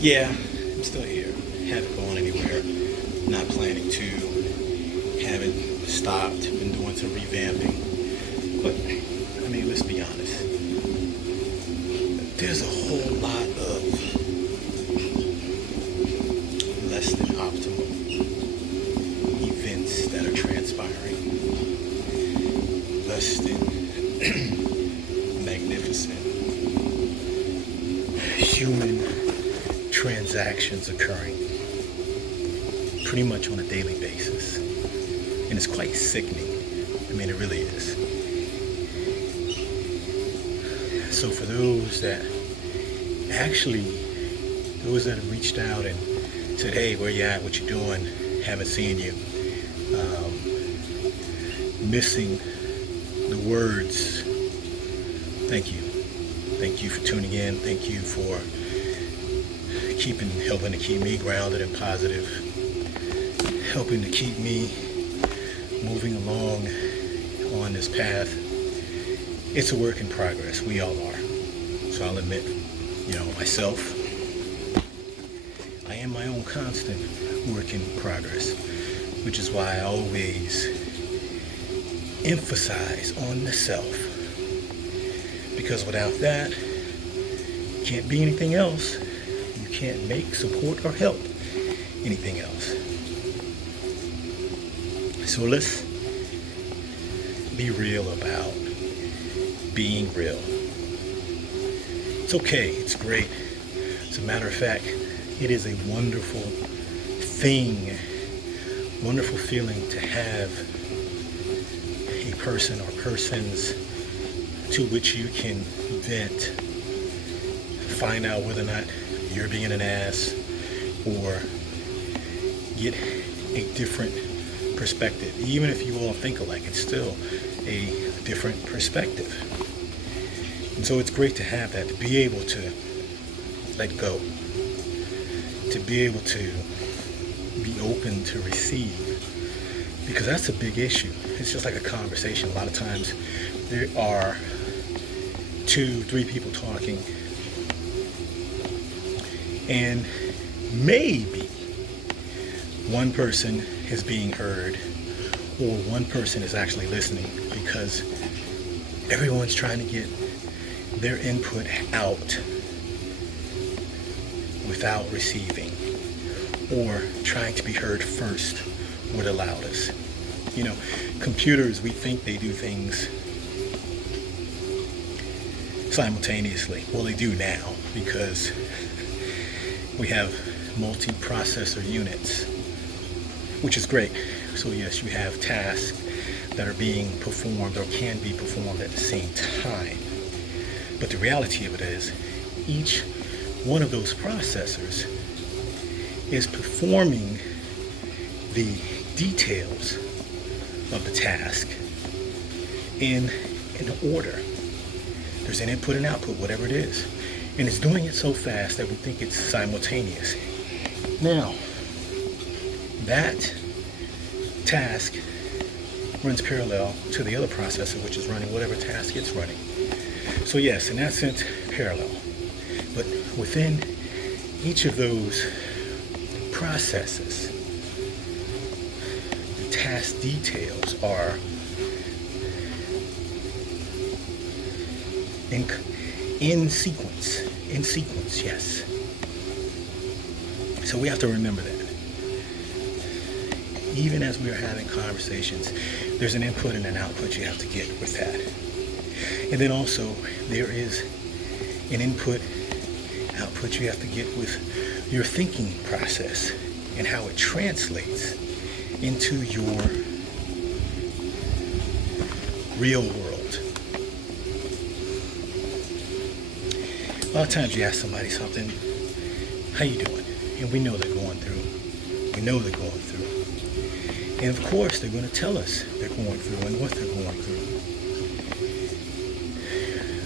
Yeah, I'm still here. Haven't gone anywhere. Not planning to. Haven't stopped. Been doing some revamping. But, I mean, let's be honest. There's a whole lot of less than optimal events that are transpiring. Less than magnificent human transactions occurring pretty much on a daily basis. And it's quite sickening. I mean, it really is. So for those that have reached out and said, hey, where you at, what you doing, haven't seen you, missing the words, thank you. Thank you for tuning in. Thank you for helping to keep me grounded and positive, helping to keep me moving along on this path. It's a work in progress. We all are. So I'll admit, myself, I am my own constant work in progress, which is why I always emphasize on the self. Because without that, you can't be anything else. You can't make, support, or help anything else. So let's be real about being real. It's okay. It's great. As a matter of fact, it is a wonderful thing, wonderful feeling to have a person or persons to which you can vent, find out whether or not you're being an ass, or get a different perspective. Even if you all think alike, it's still a different perspective. And so it's great to have that, to be able to let go, to be able to be open to receive, because that's a big issue. It's just like a conversation. A lot of times there are 2-3 people talking, and maybe one person is being heard, or one person is actually listening, because everyone's trying to get their input out without receiving, or trying to be heard first or the loudest. Computers, we think they do things simultaneously. Well, they do now, because we have multi-processor units, which is great. So yes, you have tasks that are being performed or can be performed at the same time. But the reality of it is, each one of those processors is performing the details of the task in an order. There's an input and output, whatever it is. And it's doing it so fast that we think it's simultaneous. Now, that task runs parallel to the other processor, which is running whatever task it's running. So yes, in that sense, parallel. But within each of those processes, the task details are in sequence, yes. So we have to remember that. Even as we are having conversations, there's an input and an output you have to get with that. And then also, there is an output you have to get with your thinking process and how it translates into your real world. A lot of times you ask somebody something, how you doing? And we know they're going through. And of course, they're going to tell us they're going through and what they're going through.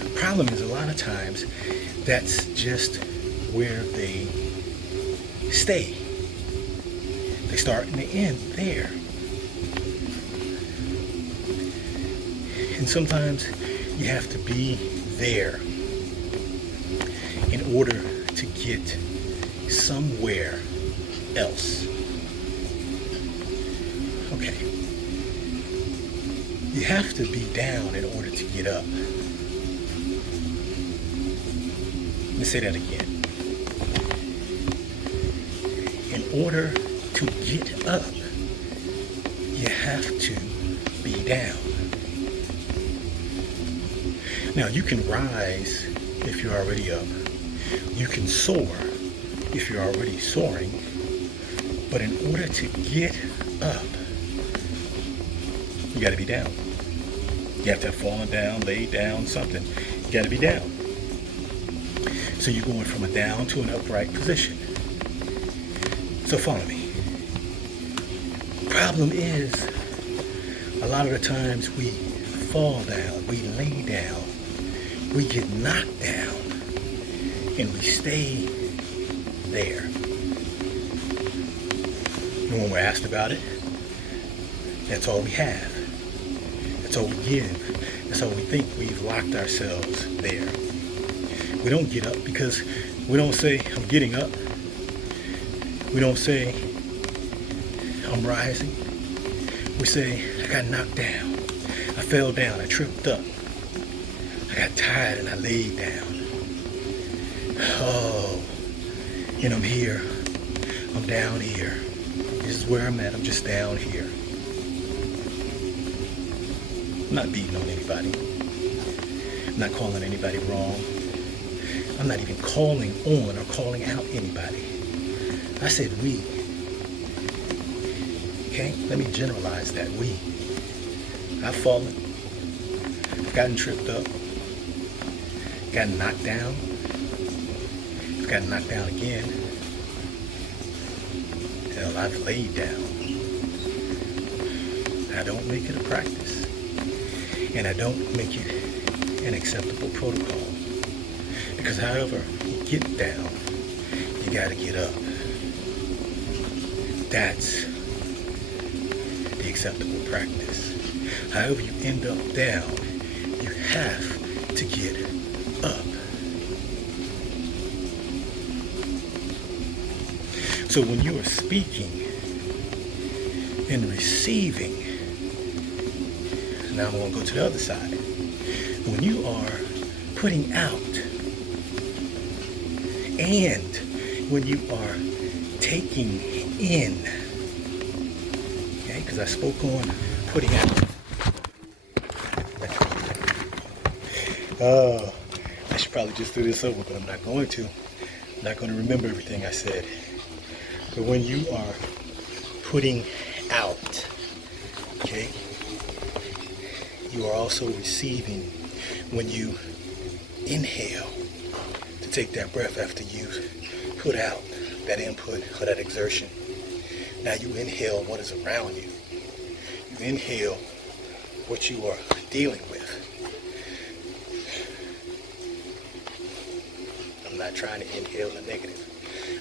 The problem is, a lot of times, that's just where they stay. They start and they end there. And sometimes you have to be there order to get somewhere else. Okay. You have to be down in order to get up. Let me say that again. In order to get up, you have to be down. Now, you can rise if you're already up. You can soar if you're already soaring. But in order to get up, you got to be down. You have to have fallen down, laid down, something. You got to be down. So you're going from a down to an upright position. So follow me. Problem is, a lot of the times we fall down, we lay down, we get knocked down, and we stay there. And when we're asked about it, that's all we have. That's all we give. That's all we think. We've locked ourselves there. We don't get up because we don't say, I'm getting up. We don't say, I'm rising. We say, I got knocked down. I fell down. I tripped up. I got tired and I laid down. Oh, and I'm here. I'm down here. This is where I'm at. I'm just down here. I'm not beating on anybody. I'm not calling anybody wrong. I'm not even calling on or calling out anybody. I said we. Okay? Let me generalize that. We. I've fallen. I've gotten tripped up. Gotten knocked down. I've gotten knocked down again. Hell, I've laid down. I don't make it a practice. And I don't make it an acceptable protocol. Because however you get down, you got to get up. That's the acceptable practice. However you end up down, you have to get up. So when you are speaking and receiving, now I'm going to go to the other side. When you are putting out and when you are taking in, okay, because I spoke on putting out. I should probably just do this over, but I'm not going to. I'm not going to remember everything I said. But when you are putting out, okay, you are also receiving when you inhale to take that breath after you put out that input or that exertion. Now you inhale what is around you. You inhale what you are dealing with. I'm not trying to inhale the negative.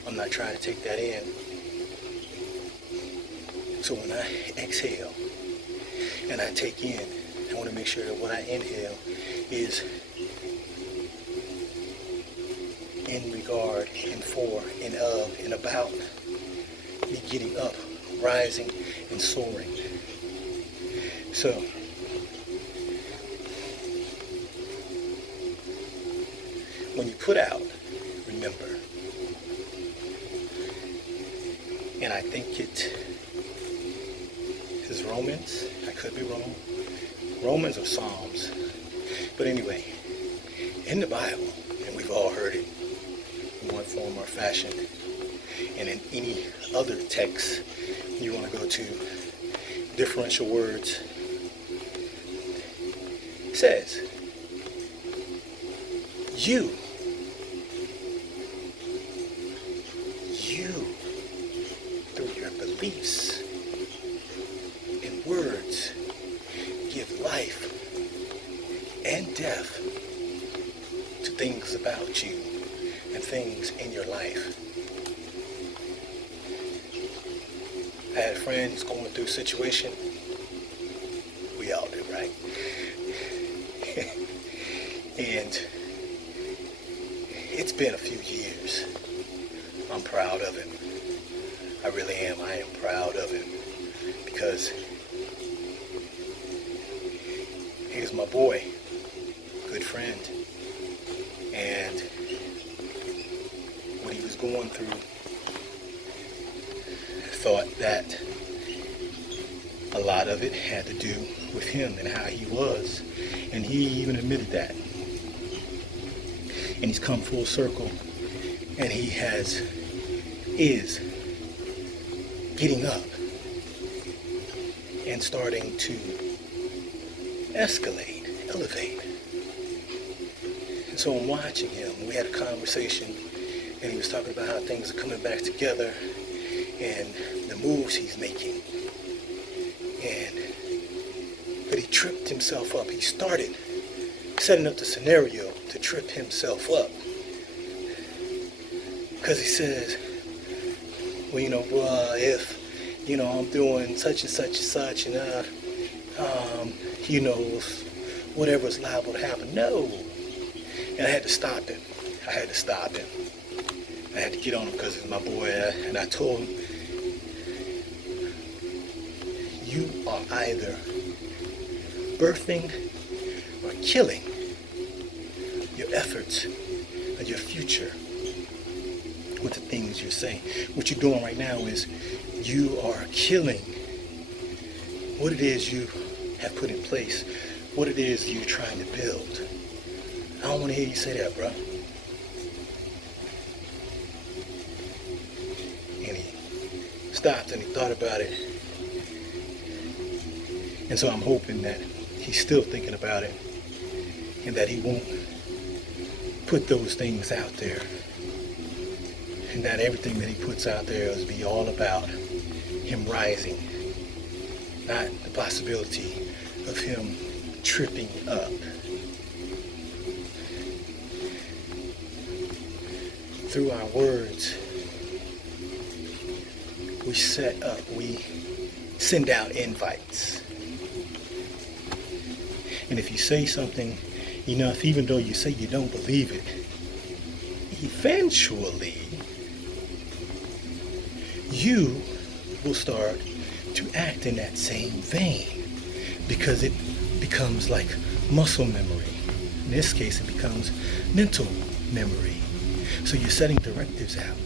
I'm not trying to take that in. So when I exhale and I take in, I want to make sure that what I inhale is in regard and for and of and about me getting up, rising and soaring. So when you put out, remember, and I think it is Romans, I could be wrong, Romans or Psalms, but anyway, in the Bible, and we've all heard it in one form or fashion, and in any other text you want to go to, differential words, it says, you, through your beliefs and words, give life and death to things about you and things in your life. I had a friend who's going through a situation. We all do, right? And it's been a few years. I'm proud of him. I really am. I am proud of him because he's my boy, good friend, and what he was going through, I thought that a lot of it had to do with him and how he was, and he even admitted that. And he's come full circle, and he is getting up and starting to escalate, elevate. And so I'm watching him. We had a conversation, and he was talking about how things are coming back together and the moves he's making. But he tripped himself up. He started setting up the scenario to trip himself up. Because he says, well, if, I'm doing such and such and such, and, whatever's liable to happen. No. And I had to stop him. I had to get on him because he's my boy. And I told him, you are either birthing or killing your efforts and your future with the things you're saying. What you're doing right now is you are killing what it is you have put in place, what it is you're trying to build. I don't want to hear you say that, bro. And he stopped and he thought about it. And so I'm hoping that he's still thinking about it and that he won't put those things out there. And that everything that he puts out there is be all about him rising, not the possibility of him tripping up. Through our words, we send out invites. And if you say something enough, even though you say you don't believe it, eventually you will start to act in that same vein because it becomes like muscle memory. In this case, it becomes mental memory. So you're setting directives out.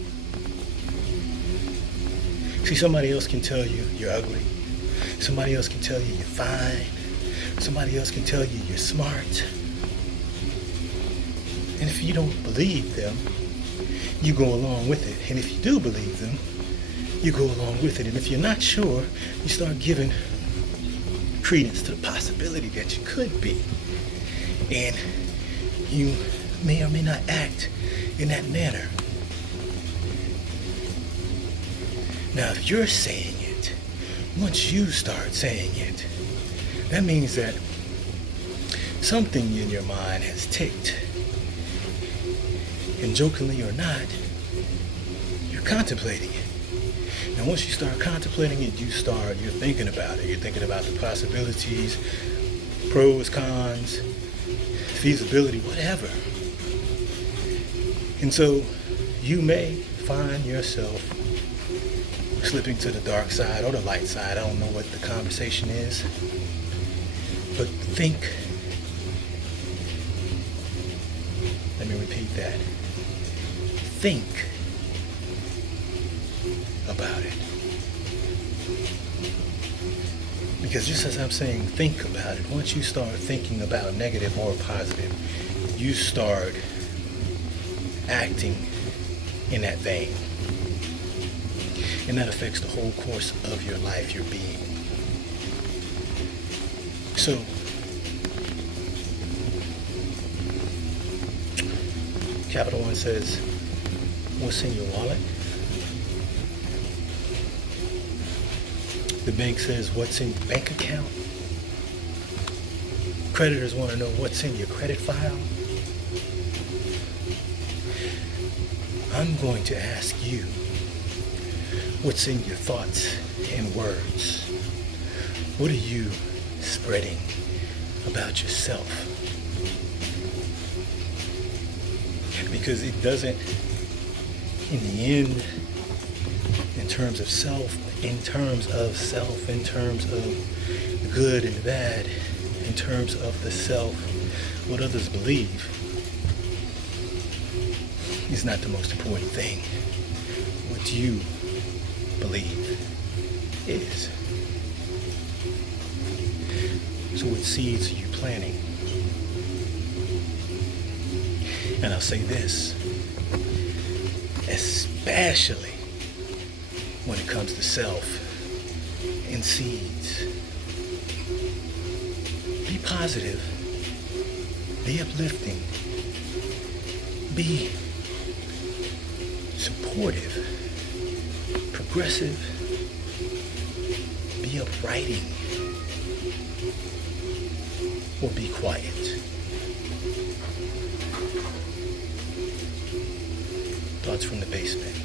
See, somebody else can tell you you're ugly. Somebody else can tell you you're fine. Somebody else can tell you you're smart. And if you don't believe them, you go along with it. And if you do believe them, you go along with it. And if you're not sure, you start giving credence to the possibility that you could be. And you may or may not act in that manner. Now, if you're saying it, once you start saying it, that means that something in your mind has ticked. And jokingly or not, you're contemplating it. Now, once you start contemplating it, you're thinking about it. You're thinking about the possibilities, pros, cons, feasibility, whatever. And so you may find yourself slipping to the dark side or the light side. I don't know what the conversation is. But think. Let me repeat that. Think about it. Because just as I'm saying, think about it. Once you start thinking about negative or positive, you start acting in that vein. And that affects the whole course of your life, your being. So, Capital One says, what's in your wallet? The bank says, what's in your bank account? Creditors want to know what's in your credit file. I'm going to ask you, what's in your thoughts and words? What are you spreading about yourself? because it doesn't, in the end, in terms of self, in terms of the good and the bad, in terms of the self, what others believe is not the most important thing. What you believe is. So what seeds are you planting? And I'll say this, especially when it comes to self and seeds. Be positive. Be uplifting. Be supportive. Progressive. Be uprighting. Or be quiet. Thoughts from the Base-Ment.